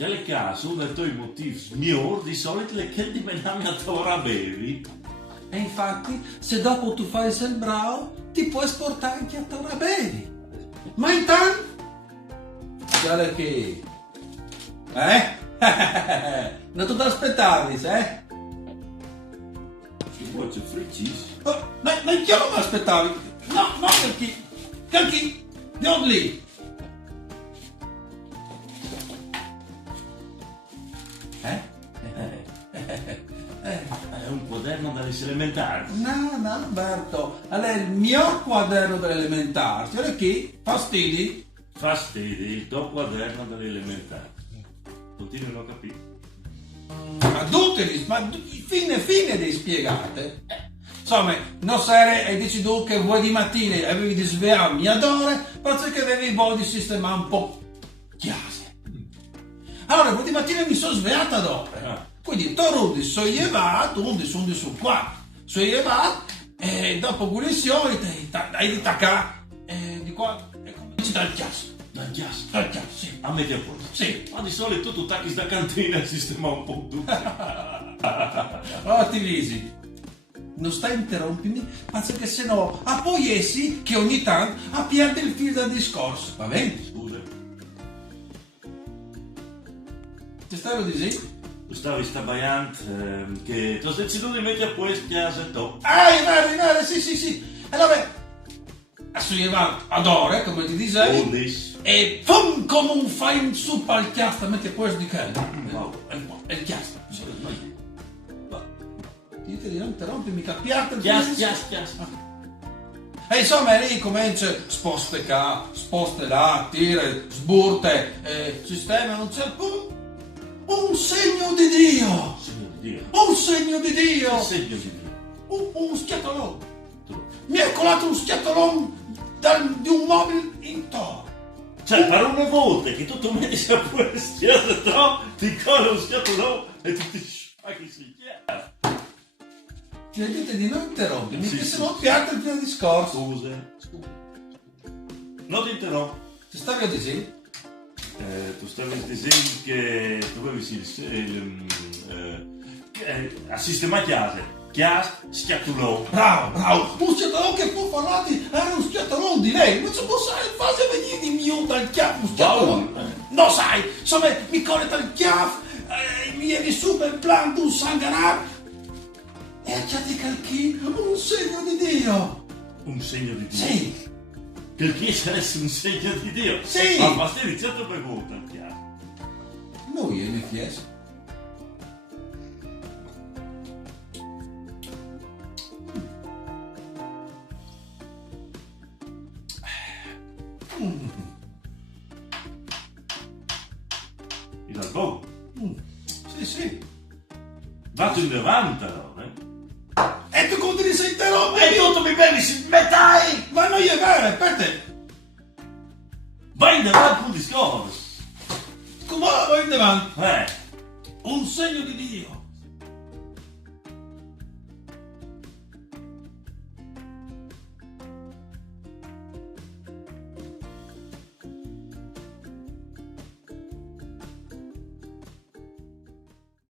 Aquele caso, uno dei tuoi motivi migliori di solito è che ti veniamo a trovare bevi. E infatti, se dopo tu fai il bravo, ti puoi sportare anche a Torabeni. Ma intanto, quale che... Non ti aspettavi, eh? Ci vuoi, c'è friccissimo. Ma io non mi aspettavi. No, perché, non lì. È un quaderno dalle elementari. No, Alberto, è il mio quaderno dell'elementare. Sai che? Fastidi? Fastidi, il tuo quaderno dalle elementari. Continui a non capire. Ma fine devi spiegate. Insomma, non sai e dici tu che vuoi di mattina avevi di svegliarmi ad ore, perché avevi voglia di sistemare un po' chiase. Allora, vuoi di mattina mi sono svegliata ad ore. Quindi torno sono llevato, sono su qua. Sono llevato e dopo gulizione hai di taccare di qua e cominci dal chiasso. Dal chiasso? Dal chiasso, sì. A media posto? Sì. Ma di solito tu tacchi da cantina e sistema un po' tutto. Allora ti visi. Non stai interrompimi, perché sennò poi essi che ogni tanto perde il filo del discorso, va bene? Scusa. Ti stavo dicendo? Tu stavi stabaiando che tu hai deciso di mettere a posto casa e tu. È vero, sì. Allora, sono adore, come ti dicevi, 11. e pum, come un fai un suppa al chiasta, metti a posto di quello. Wow. È il chiasta. Dite di non interrompimi, capiate? Chias. E insomma lì comincia sposte qua, sposte là, tire, sburte, sistema, non c'è un segno di Dio! Segno di Dio. Un segno di Dio! Che segno di Dio? Un schiattolone! Mi è colato un schiattolone di un mobile in toro! Cioè, per una volta che tu metti a posto casa e tu ti cola un schiattolone e tu ti sciogli sul chiaro. Ti dite di non interrompermi, Sì, che sì, se no sì. pianta il primo discorso. Scusa. Non ti interrompo. Ti stavi a dire? Tu stavi dicendo che tu avevi a sistemare chiase, schiattolone. Bravo! Un schiattolone che può parlare era un schiattolone di lei, non si può fare venire di mio dal chiaffo un schiattolone. No, sai, insomma, mi corre dal chiaffo, mi viene su per plan un sangarà. E già ti calchi un segno di Dio! Un segno di Dio? Sì! Perché saresti un segno di Dio? Sì! Ma stai iniziando per volta, chiaro. Noi mi chiesto. Il album? Sì. Vado in 90, no? E tu continui a interrompere! E tutto mi bevi, si metai! Ma non è vero, aspetta! Vai in avanti un discorso! Come vai in avanti? Eh, Un segno di Dio!